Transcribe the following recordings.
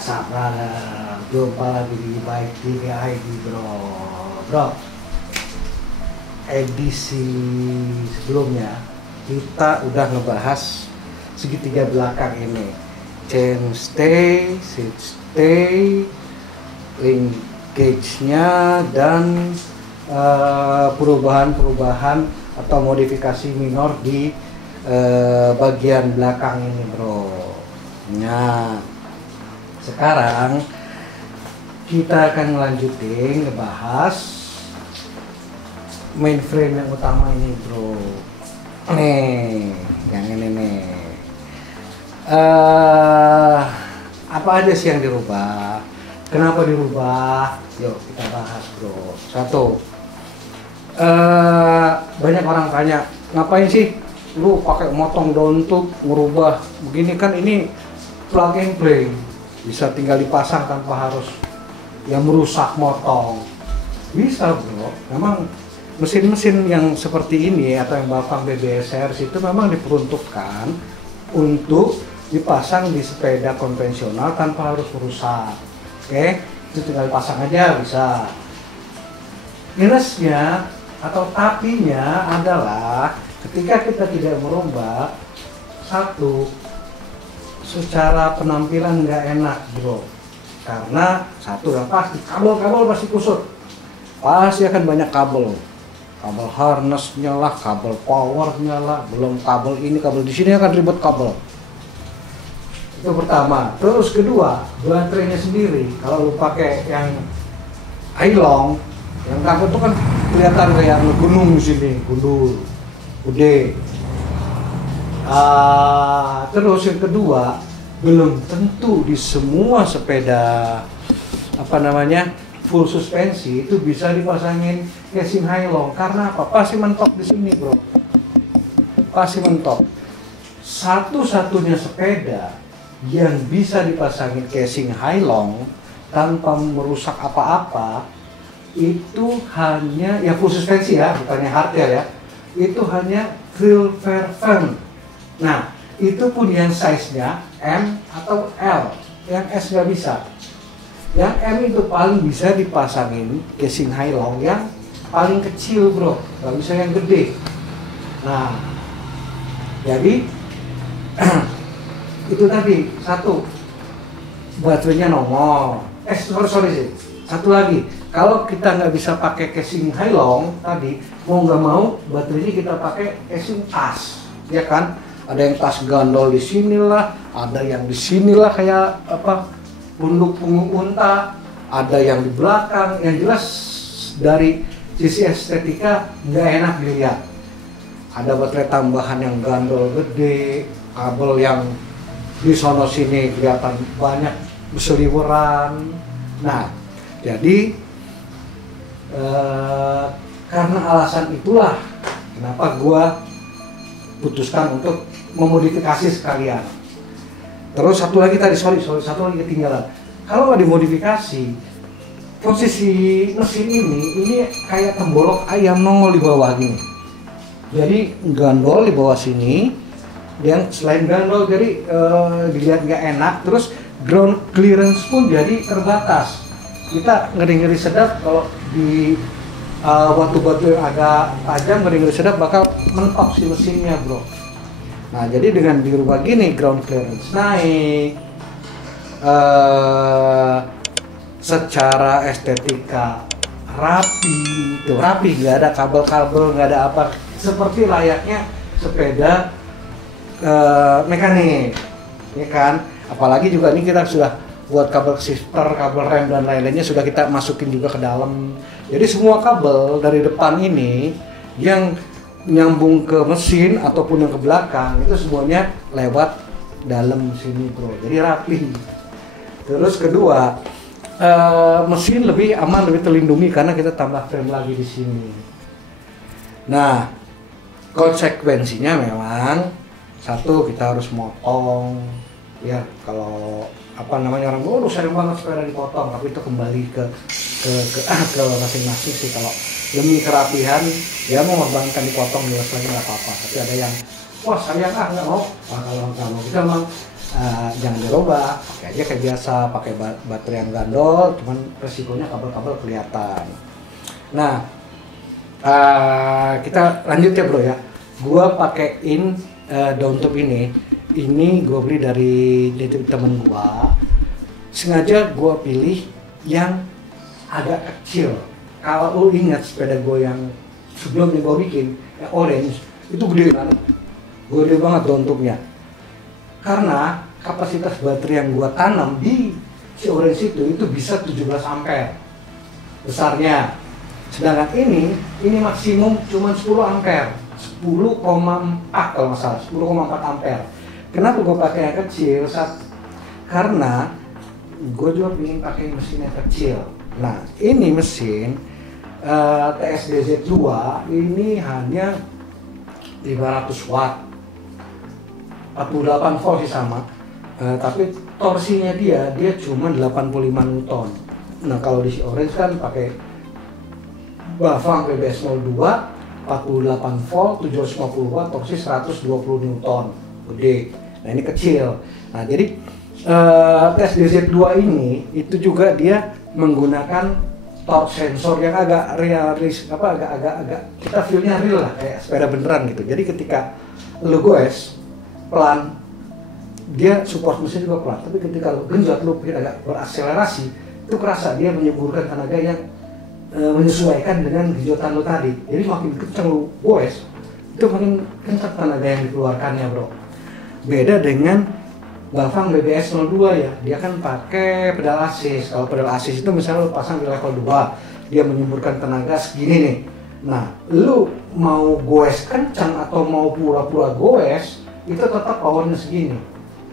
sabar, jumpa lagi di Baik Gini ID bro. Edisi sebelumnya kita udah ngebahas segitiga belakang ini, chain stay, seat stay, linkage-nya, dan perubahan-perubahan atau modifikasi minor di bagian belakang ini bro. Nah, sekarang kita akan melanjutin ngebahas mainframe yang utama ini bro. Nih, yang ini nih. Apa aja sih yang dirubah? Kenapa dirubah? Yuk kita bahas bro. Satu, banyak orang tanya, ngapain sih lu pakai motong daun tuh ngerubah begini? Kan ini plug and play, bisa tinggal dipasang tanpa harus yang merusak motong. Bisa bro, memang mesin-mesin yang seperti ini atau yang belakang BBSR itu memang diperuntukkan untuk dipasang di sepeda konvensional tanpa harus merusak. Oke, itu tinggal dipasang aja bisa. Minusnya atau tapinya adalah ketika kita tidak merombak, satu, secara penampilan nggak enak bro, karena satu yang pasti kabel-kabel pasti kusut, pasti akan banyak kabel harnessnya lah, kabel powernya lah, belum kabel ini kabel di sini, akan ribet kabel. Itu pertama. Terus kedua, baterainya sendiri kalau lu pakai yang Hailong, yang kabel itu kan kelihatan kayak gunung di sini, gundul, gede. Terus yang kedua, belum tentu di semua sepeda full suspensi itu bisa dipasangin casing Hailong. Karena apa? Pasti mentok di sini bro, pasti mentok. Satu-satunya sepeda yang bisa dipasangin casing Hailong tanpa merusak apa-apa itu hanya ya full suspensi ya, bukannya hardware ya, itu hanya Grill Fairphone. Nah, itu pun yang size-nya M atau L, yang S nggak bisa. Yang M itu paling bisa dipasangin casing Hailong yang paling kecil bro, nggak bisa yang gede. Nah, jadi itu tadi, satu, baterainya nongol. Sorry, satu lagi, kalau kita nggak bisa pakai casing Hailong tadi, mau nggak mau baterainya kita pakai casing tas, ya kan? Ada yang tas gandol di sinilah, ada yang di sinilah kayak punduk punggung unta, ada yang di belakang. Yang jelas dari sisi estetika nggak enak dilihat. Ada baterai tambahan yang gandol gede, kabel yang di sono sini kelihatan banyak berseliweran. Nah, jadi karena alasan itulah kenapa gua putuskan untuk memodifikasi sekalian. Terus satu lagi tadi, satu lagi ketinggalan. Kalau nggak dimodifikasi, posisi mesin ini kayak tembolok ayam nongol di bawah gini. Jadi gandol di bawah sini, yang selain gandol jadi dilihat nggak enak. Terus ground clearance pun jadi terbatas. Kita ngeri-ngeri sedap kalau di batu-batu yang agak tajam, ngeri-ngeri sedap bakal mentok si mesinnya bro. Nah, jadi dengan dirubah gini, ground clearance naik, secara estetika rapi, nggak ada kabel-kabel, nggak ada apa, seperti layaknya sepeda mekanik, ya kan? Apalagi juga ini kita sudah buat kabel shifter, kabel rem dan lain-lainnya sudah kita masukin juga ke dalam. Jadi semua kabel dari depan ini yang nyambung ke mesin ataupun yang ke belakang itu semuanya lewat dalam sini bro, jadi rapi. Terus kedua, mesin lebih aman, lebih terlindungi karena kita tambah frame lagi di sini. Nah, konsekuensinya memang satu, kita harus motong ya. Kalau orang sayang banget sepeda dipotong, tapi itu kembali ke masing-masing sih. Kalau demi kerapihan ya mengorbankan dipotong jelas lagi nggak apa-apa, tapi ada yang wah sayang nggak mau. Kalau nggak mau, kita memang jangan dirubah, pakai aja kayak biasa, pakai baterai yang gandol, cuman resikonya kabel-kabel kelihatan. Nah, kita lanjut ya bro ya. Gua pakein daun top ini gua beli dari temen gua. Sengaja gua pilih yang agak kecil. Kalau lu ingat sepeda gua yang sebelumnya gua bikin, yang orange, itu gede banget. Gede banget daun topnya. Karena kapasitas baterai yang gua tanam di si orange itu bisa 17 ampere besarnya. Sedangkan ini maksimum cuma 10 ampere, 10,4 kalau nggak salah, 10,4 ampere. Kenapa gue pakai yang kecil? Karena gue juga ingin pakai mesin yang kecil. Nah, ini mesin TSDZ 2 ini hanya 500 watt, 48 volt sih sama, tapi torsinya dia cuma 85 Newton. Nah, kalau di si orange kan pakai Bafang PBS 02, 48 volt, 750 watt, torsi 120 Newton, gede. Nah, ini kecil. Nah, jadi TSDZ 2 ini itu juga dia menggunakan torque sensor yang agak realis, agak kita feel-nya real lah, kayak sepeda beneran gitu. Jadi ketika lu goes pelan, dia support mesin juga pelan. Tapi ketika lu genjot, lu agak berakselerasi, itu kerasa dia menyuburkan tenaga yang menyesuaikan dengan genjotan lo tadi. Jadi makin kencang lo goes, itu makin kencang tenaga yang dikeluarkannya bro. Beda dengan Bafang BBS 02 ya, dia kan pakai pedal assist. Kalau pedal assist itu misalnya lo pasang di level 2, dia menyuburkan tenaga segini nih. Nah, lu mau goes kencang atau mau pura-pura goes, itu tetap powernya segini.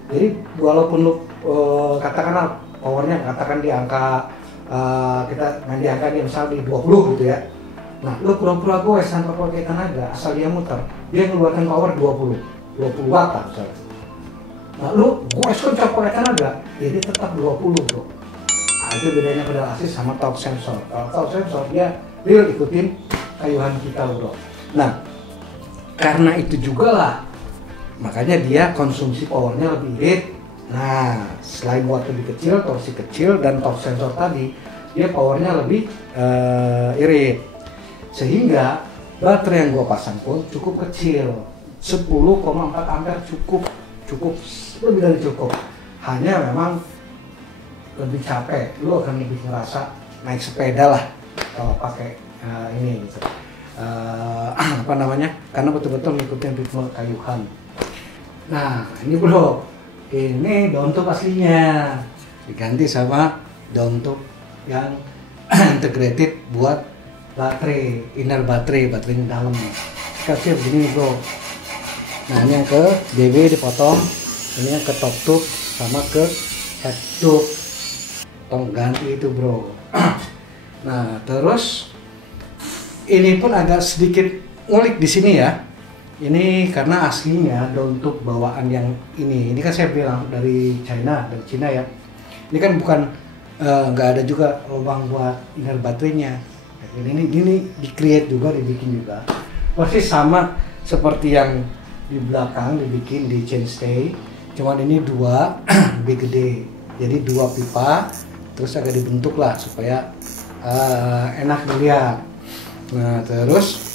Jadi walaupun lu katakanlah powernya katakan di angka kita main di angka ini misal di 20 gitu ya. Nah, lu pura-pura goes tanpa pakai tenaga, asal dia muter, dia mengeluarkan power 20 watt misalnya. Nah, lu goes kencang pakai tenaga, jadi tetap 20 bro. Nah, itu bedanya pedal assist sama torque sensor. Kalau torque sensor dia real ikutin kayuhan kita bro. Nah, karena itu juga lah, makanya dia konsumsi powernya lebih irit. Nah, selain buat lebih kecil, torsi kecil, dan torque sensor tadi, dia powernya lebih irit. Sehingga baterai yang gua pasang pun cukup kecil, 10,4 ampere cukup lebih dari cukup. Hanya memang lebih capek, lu akan lebih ngerasa naik sepeda lah kalau pakai ini gitu. Karena betul-betul ngikutin ritme kayuhan. Nah, ini bro. Ini daun top aslinya diganti sama daun top yang integrated buat baterai, inner baterai dalam. Kasih begini bro. Nah, ini yang ke BB dipotong, ini yang ke top tube sama ke head tube. Tong ganti itu bro. Nah, terus ini pun agak sedikit ngulik di sini ya. Ini karena aslinya daun top bawaan yang ini kan saya bilang dari China ya. Ini kan bukan nggak ada juga lubang buat inner baterainya. Ini di-create juga, dibikin juga. Persis sama seperti yang di belakang dibikin di chainstay. Cuman ini dua lebih gede. Jadi dua pipa terus agak dibentuk lah supaya enak dilihat. Nah, terus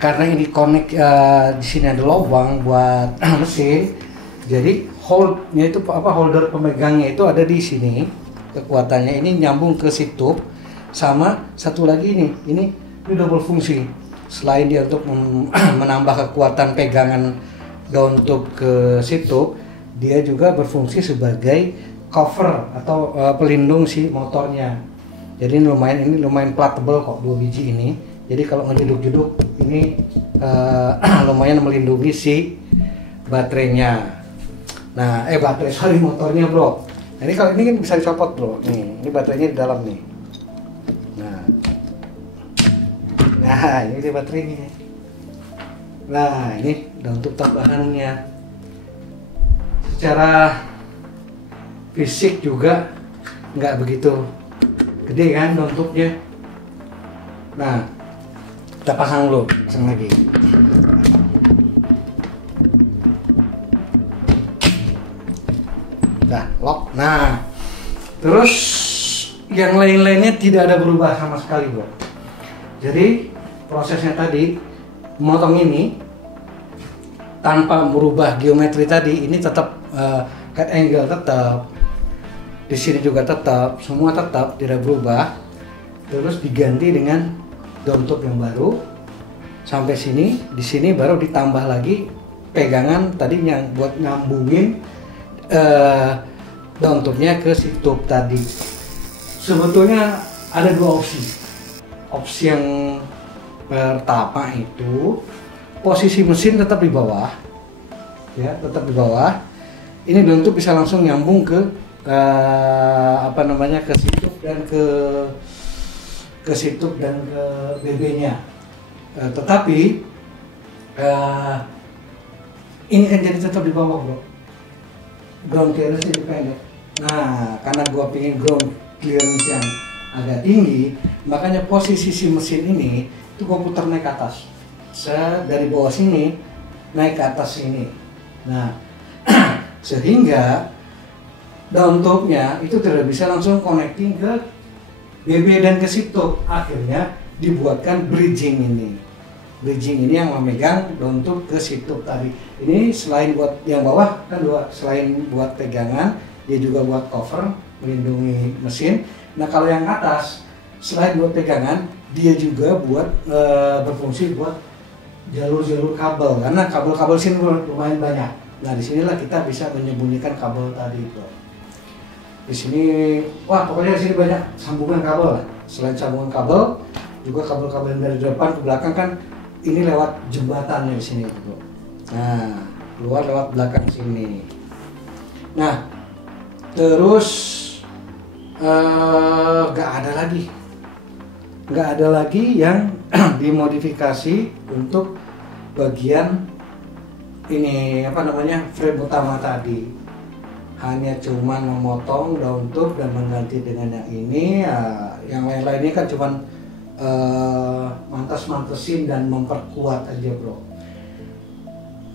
karena ini connect di sini ada lubang buat mesin, jadi holdnya itu holder pemegangnya itu ada di sini. Kekuatannya ini nyambung ke situ, sama satu lagi ini double fungsi. Selain dia untuk menambah kekuatan pegangan daun top ke situ, dia juga berfungsi sebagai cover atau pelindung si motornya. Jadi ini lumayan platable kok, 2 biji ini. Jadi kalau ngejeduk-jeduk ini lumayan melindungi si baterainya. Nah, motornya bro. Nah, ini kalau ini kan bisa dicopot bro. Nih, ini baterainya di dalam nih. Nah, ini dia baterainya. Nah, ini udah untuk tambahannya. Secara fisik juga nggak begitu gede kan untuknya. Nah, kita pasang lagi. udah lock. Nah, terus yang lain-lainnya tidak ada berubah sama sekali bro. Jadi prosesnya tadi memotong ini tanpa merubah geometri tadi, ini tetap cut angle tetap, di sini juga tetap, semua tetap tidak berubah. Terus diganti dengan downtoop yang baru sampai sini, di sini baru ditambah lagi pegangan tadi yang buat nyambungin downtoopnya ke si tube tadi. Sebetulnya ada dua opsi. Opsi yang pertama itu posisi mesin tetap di bawah, ya tetap di bawah. Ini downtoop bisa langsung nyambung ke ke si tube dan ke situ dan ke BB-nya. Tetapi ini kan jadi tetap di bawah bro. Ground clearance jadi pendek. Nah, karena gua pengen ground clearance yang agak tinggi, makanya posisi si mesin ini itu gua putar naik ke atas. Dari bawah sini naik ke atas sini. Nah, sehingga downtoop-nya itu tidak bisa langsung connecting ke BB dan ke situ. Akhirnya dibuatkan bridging ini. Bridging ini yang memegang downtoop ke situ tadi. Ini selain buat yang bawah kan selain buat pegangan, dia juga buat cover melindungi mesin. Nah kalau yang atas selain buat pegangan, dia juga buat berfungsi buat jalur-jalur kabel, karena kabel-kabel sini lumayan banyak. Nah disinilah kita bisa menyembunyikan kabel tadi bro. Di sini, wah pokoknya di sini banyak sambungan kabel. Selain sambungan kabel, juga kabel-kabel yang dari depan ke belakang kan ini lewat jembatannya di sini bro. Nah keluar lewat belakang sini. Nah terus nggak ada lagi yang dimodifikasi untuk bagian ini frame utama tadi. Hanya cuman memotong downtoop dan mengganti dengan yang ini. Yang lain-lainnya kan cuman mantas-mantesin dan memperkuat aja bro.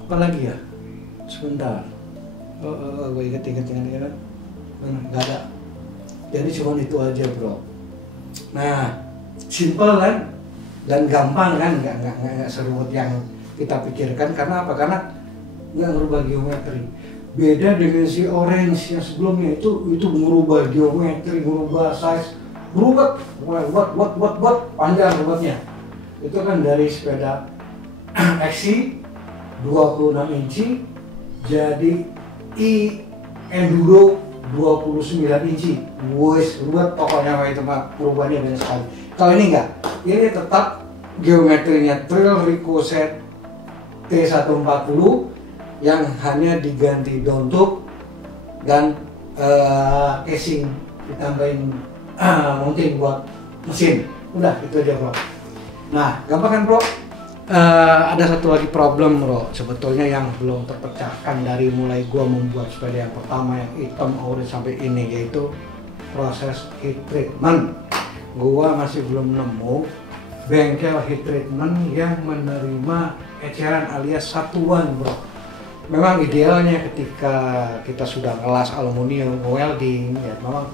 Apalagi ya? Sebentar. Gue inget kan? Nggak ada. Jadi cuman itu aja bro. Nah, simple kan? Dan gampang kan? Nggak serumit yang kita pikirkan. Karena apa? Karena nggak merubah geometri. Beda dengan si orange yang sebelumnya itu merubah geometri, merubah size, berubah buat panjang ruwetnya. Itu kan dari sepeda XC 26 inci jadi Enduro 29 inci. Wes ruwet pokoknya itu mah, perubahannya banyak sekali. Kalau ini enggak, ini tetap geometrinya Trail Ricochet T140 yang hanya diganti downtoop dan casing, ditambahin mounting buat mesin. Udah itu aja bro. Nah gampang kan bro. Ada satu lagi problem bro sebetulnya yang belum terpecahkan dari mulai gua membuat sepeda yang pertama yang hitam orange sampai ini, yaitu proses heat treatment. Gua masih belum nemu bengkel heat treatment yang menerima eceran alias satuan bro. Memang idealnya ketika kita sudah ngelas aluminium welding ya, memang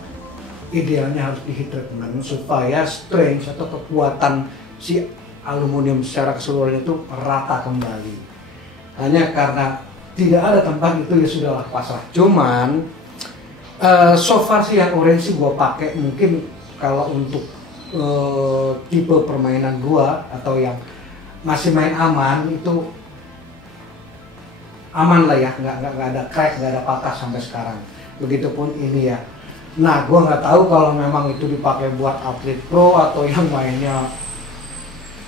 idealnya harus di heat treatment supaya strength atau kekuatan si aluminium secara keseluruhan itu rata kembali. Hanya karena tidak ada tempat itu ya sudahlah pasrah. Cuman so far sih yang orange sih gua pakai, mungkin kalau untuk tipe permainan gua atau yang masih main aman itu aman lah ya, nggak ada crack, nggak ada patah sampai sekarang. Begitupun ini ya. Nah, gua nggak tahu kalau memang itu dipakai buat atlet pro atau yang mainnya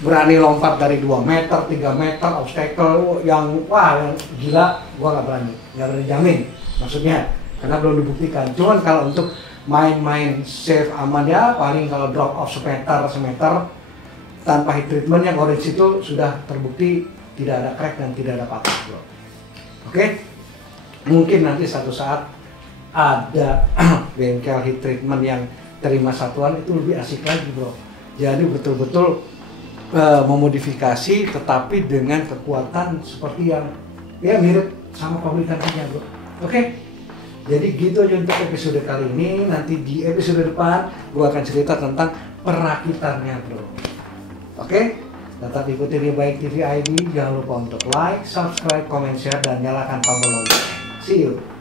berani lompat dari 2 meter, 3 meter, obstacle yang wah yang gila, gua nggak berani jamin. Maksudnya karena belum dibuktikan. Cuman kalau untuk main-main safe aman ya paling kalau drop off semeter tanpa heat treatment yang orange itu sudah terbukti tidak ada crack dan tidak ada patah bro. Oke, mungkin nanti satu saat ada bengkel heat treatment yang terima satuan itu lebih asik lagi bro. Jadi betul-betul memodifikasi tetapi dengan kekuatan seperti yang ya mirip sama pabrikan punya bro. Oke, Jadi gitu aja untuk episode kali ini. Nanti di episode depan gue akan cerita tentang perakitannya bro. Oke? Tetap ikuti Rimba TV ID. Jangan lupa untuk like, subscribe, comment, share, dan nyalakan tombol lonceng. See you.